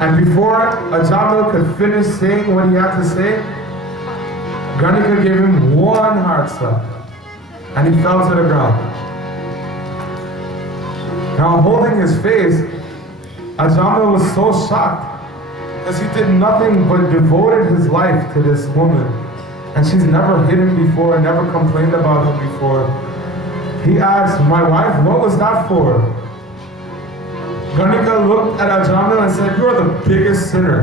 And before Ajamil could finish saying what he had to say, Ganika gave him one hard slap, and he fell to the ground. Now holding his face, Ajamil was so shocked, because he did nothing but devoted his life to this woman. And she's never hit him before, never complained about him before. He asked, "My wife, what was that for?" Ganika looked at Ajamil and said, "You are the biggest sinner.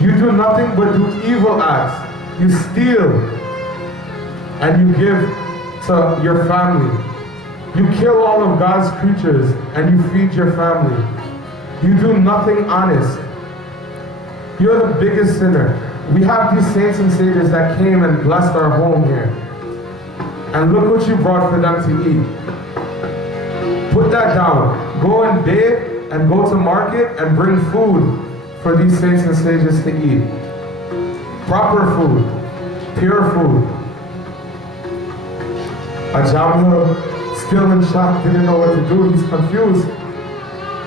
You do nothing but do evil acts. You steal, and you give to your family. You kill all of God's creatures, and you feed your family. You do nothing honest. You're the biggest sinner. We have these saints and sages that came and blessed our home here. And look what you brought for them to eat. Put that down. Go and bathe and go to market and bring food for these saints and sages to eat. Proper food, pure food." Ajamil, still in shock, didn't know what to do. He's confused.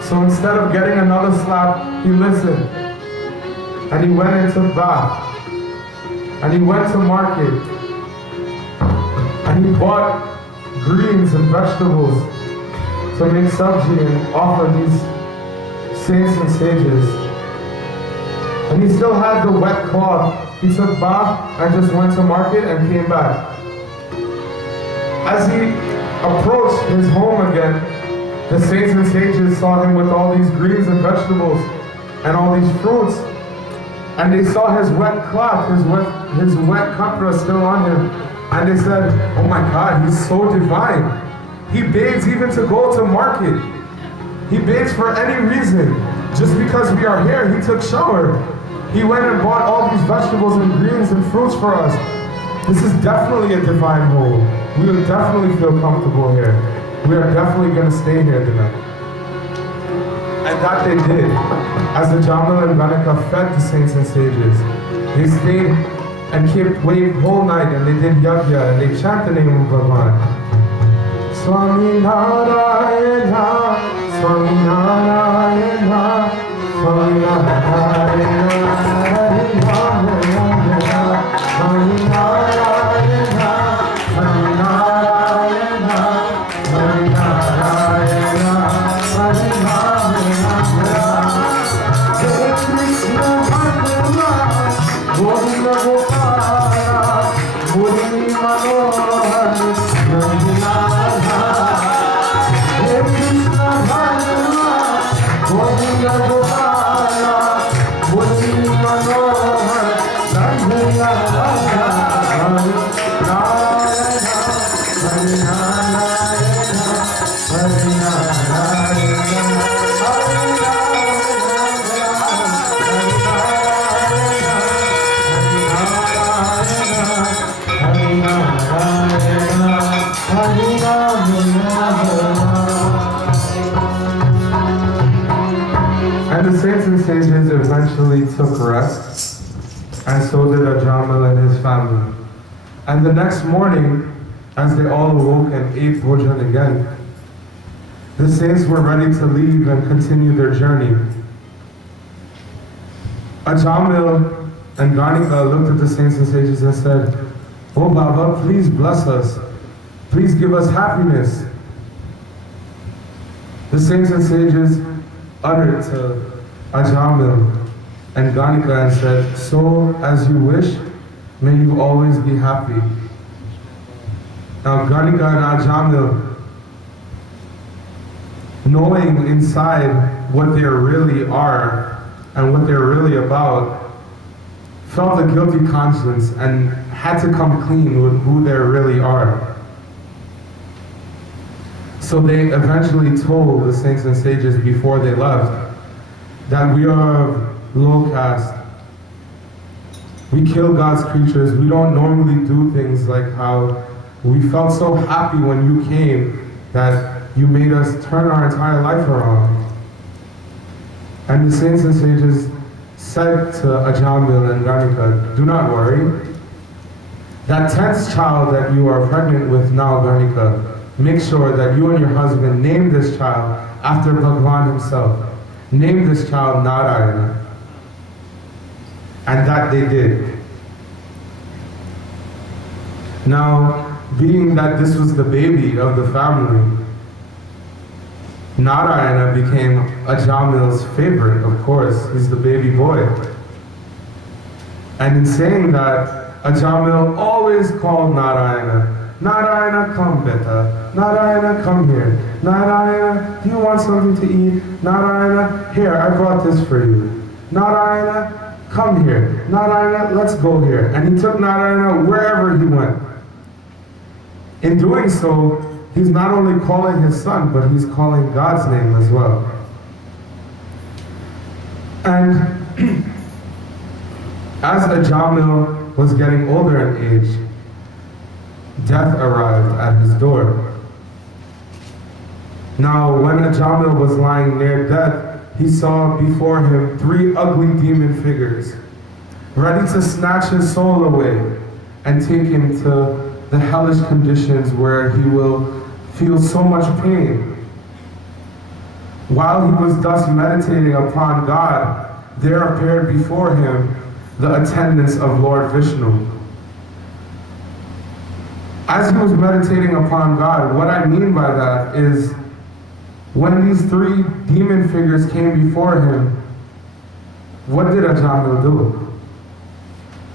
So instead of getting another slap, he listened. And he went into bath. And he went to market. And he bought greens and vegetables to make sabji and offer these saints and sages. And he still had the wet cloth. He took bath and just went to market and came back. As he approached his home again, the saints and sages saw him with all these greens and vegetables and all these fruits. And they saw his wet cloth, his wet kapra still on him. And they said, "Oh my God, he's so divine. He bathes even to go to market. He bathes for any reason. Just because we are here, he took shower. He went and bought all these vegetables and greens and fruits for us. This is definitely a divine home. We will definitely feel comfortable here. We are definitely going to stay here tonight." And that they did. As Ajamil and Ganika fed the saints and sages, they stayed and kept wait whole night, and they did yagya, and they chant the name of Bhagwan. Swami Narayana, Swami Narayana, Swami Narayana, Swami Narayana, Swami Narayana, Swami Narayana, Swami Narayana, Swami Narayana. Jai Krishna Bhagavan, Govinda Gopala, Murli Manohar, Nandinara. Jai Krishna Bhagavan, Govinda Gopala, Murli Manohar, Nandinara. Hari Narayana, Hari Narayana, Hari And the saints and sages eventually took rest, and so did Ajamil and his family. And the next morning, as they all awoke and ate bhojan again, the saints were ready to leave and continue their journey. Ajamil and Ganika looked at the saints and sages and said, "Oh Baba, please bless us. Please give us happiness." The saints and sages uttered to Ajamil and Ganika and said, "So as you wish, may you always be happy." Now Ganika and Ajamil, knowing inside what they really are and what they're really about, felt a guilty conscience and had to come clean with who they really are. So they eventually told the saints and sages before they left that we are of low caste. We kill God's creatures. We don't normally do things like how we felt so happy when you came that you made us turn our entire life around. And the saints and sages said to Ajamil and Ganika, "Do not worry. That 10th child that you are pregnant with now, Ganika, make sure that you and your husband name this child after Bhagwan himself. name this child Narayana. And that they did. Now, being that this was the baby of the family, Narayana became Ajamil's favorite, of course. He's the baby boy. And in saying that, Ajamil always called Narayana, Narayana, come, beta. Narayana, come here. Narayana, do you want something to eat? Narayana, here, I brought this for you. Narayana, come here. Narayana, let's go here. And he took Narayana wherever he went. In doing so, he's not only calling his son, but he's calling God's name as well. And as Ajamil was getting older in age, death arrived at his door. Now, when Ajamil was lying near death, he saw before him 3 ugly demon figures, ready to snatch his soul away and take him to the hellish conditions where he will feel so much pain. While he was thus meditating upon God, there appeared before him the attendants of Lord Vishnu. As he was meditating upon God, what I mean by that is when these 3 demon figures came before him, what did Ajamil do?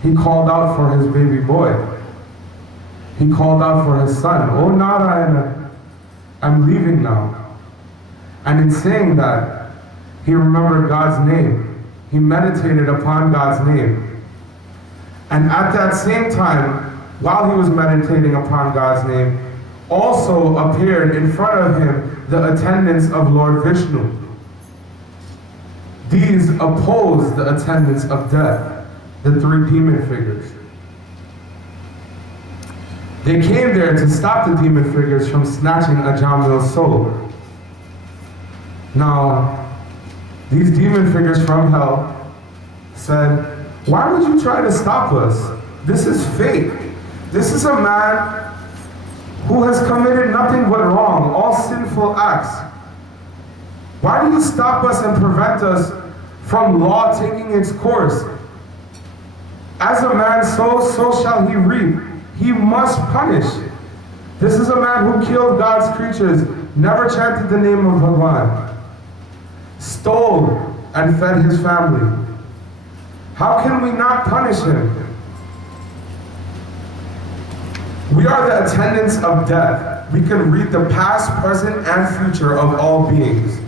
He called out for his baby boy. He called out for his son, "Oh Narayana, I'm leaving now." And in saying that, he remembered God's name. He meditated upon God's name. And at that same time, while he was meditating upon God's name, also appeared in front of him the attendants of Lord Vishnu. These opposed the attendants of death, the 3 demon figures. They came there to stop the demon figures from snatching Ajamil's soul. Now, these demon figures from hell said, "Why would you try to stop us? This is fake. This is a man who has committed nothing but wrong, all sinful acts. Why do you stop us and prevent us from law taking its course? As a man sows, so shall he reap. He must punish. This is a man who killed God's creatures, never chanted the name of Bhagwan, stole and fed his family. How can we not punish him? We are the attendants of death. We can read the past, present, and future of all beings.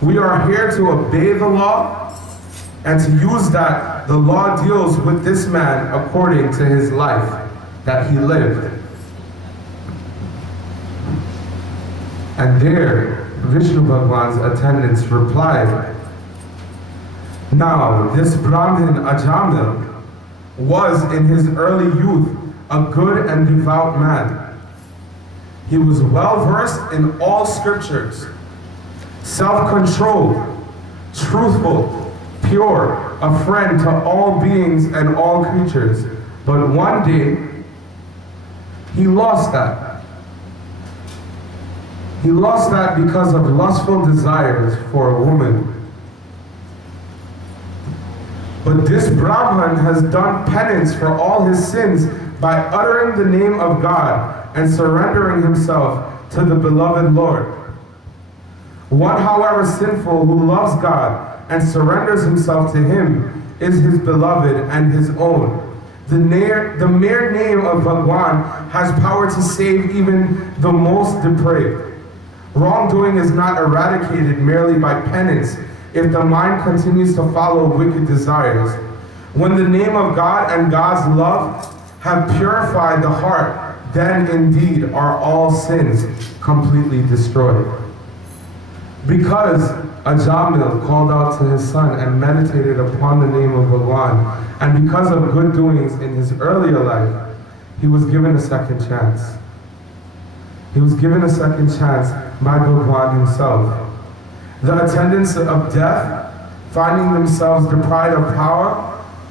We are here to obey the law and to use that the law deals with this man according to his life that he lived." And there, Vishnu Bhagwan's attendants replied, "Now, this Brahmin Ajamil was in his early youth a good and devout man. He was well versed in all scriptures, self-controlled, truthful, pure, a friend to all beings and all creatures. But one day, he lost that. He lost that because of lustful desires for a woman. But this Brahman has done penance for all his sins by uttering the name of God and surrendering himself to the beloved Lord. One, however sinful, who loves God and surrenders himself to him is his beloved and his own. The mere name of Bhagwan has power to save even the most depraved. Wrongdoing is not eradicated merely by penance if the mind continues to follow wicked desires. When the name of God and God's love have purified the heart, then indeed are all sins completely destroyed." Because Ajamil called out to his son and meditated upon the name of Bhagwan, and because of good doings in his earlier life, he was given a second chance. He was given a second chance by Bhagwan himself. The attendants of death, finding themselves deprived of power,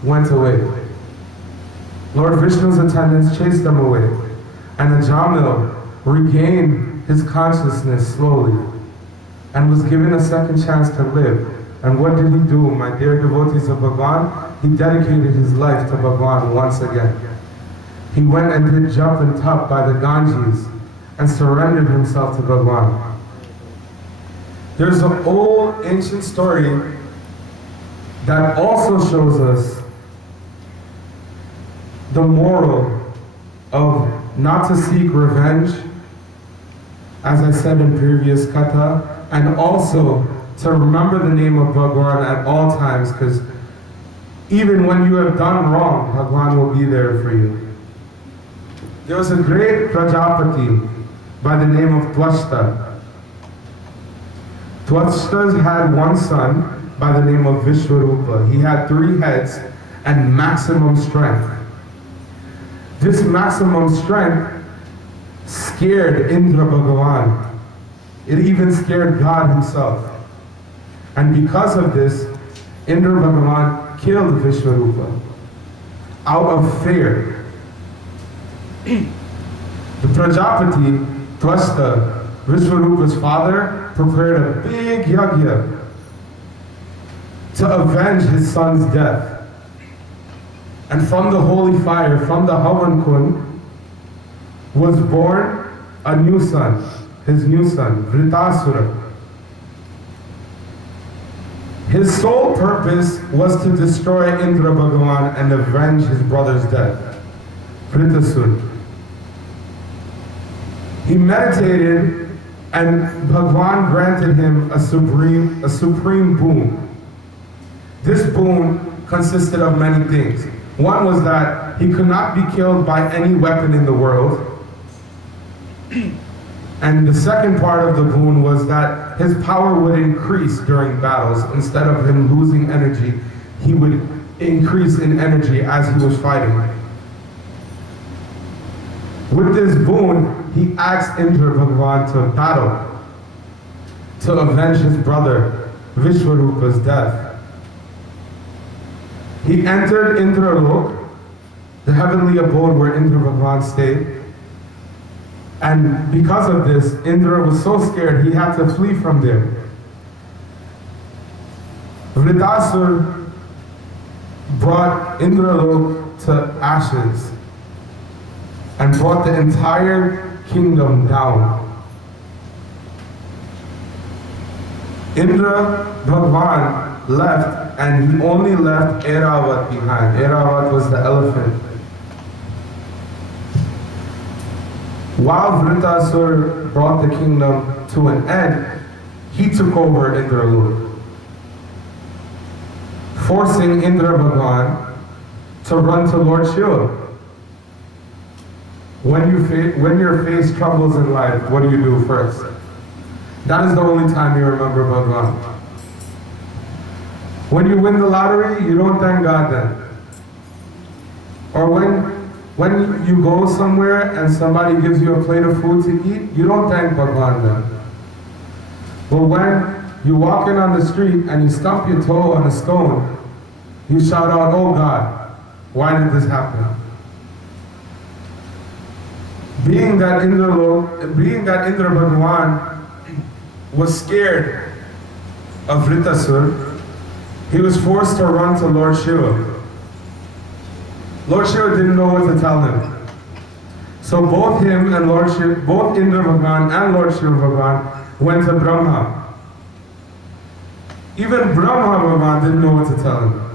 went away. Lord Vishnu's attendants chased them away, and Ajamil regained his consciousness slowly and was given a second chance to live And what did he do, my dear devotees of Bhagwan? He dedicated his life to Bhagwan once again. He went and did jump and tap by the Ganges and surrendered himself to Bhagwan. There's an old ancient story that also shows us the moral of not to seek revenge, as I said in previous Katha, and also to remember the name of Bhagwan at all times, because even when you have done wrong, Bhagwan will be there for you. There was a great Prajapati by the name of Twashta. Twashta had one son by the name of Vishwarupa. He had 3 heads and maximum strength. This maximum strength scared Indra Bhagavan. It even scared God himself. And because of this, Indra Bhagavan killed Vishwarupa out of fear. The Prajapati, Twashta, Vishwarupa's father, prepared a big yajna to avenge his son's death. And from the holy fire, from the Havan Kund, was born a new son, his new son, Vritrasura. His sole purpose was to destroy Indra Bhagavan and avenge his brother's death, Vritrasur. He meditated and Bhagavan granted him a supreme boon. This boon consisted of many things. One was that he could not be killed by any weapon in the world. And the second part of the boon was that his power would increase during battles. Instead of him losing energy, he would increase in energy as he was fighting. With this boon, he asked Indra Bhagavan to battle, to avenge his brother Vishwarupa's death. He entered Indra Lok, the heavenly abode where Indra Bhagavan stayed. And because of this, Indra was so scared he had to flee from there. Vritrasur brought Indra Lok to ashes and brought the entire kingdom down. Indra Bhagavan left and he only left Airavat behind. Airavat was the elephant. While Vritrasur brought the kingdom to an end, he took over Indra Lok, forcing Indra Bhagavan to run to Lord Shiva. When you face troubles in life, what do you do first? That is the only time you remember Bhagavan. When you win the lottery, you don't thank God then. Or when you go somewhere and somebody gives you a plate of food to eat, you don't thank Bhagavan then. But when you walk in on the street and you stump your toe on a stone, you shout out, "Oh God, why did this happen?" Being that Indra Bhagavan was scared of Vritrasur, he was forced to run to Lord Shiva. Lord Shiva didn't know what to tell him. So both him and both Indra Bhagavan and Lord Shiva Bhagavan went to Brahma. Even Brahma Bhagavan didn't know what to tell him.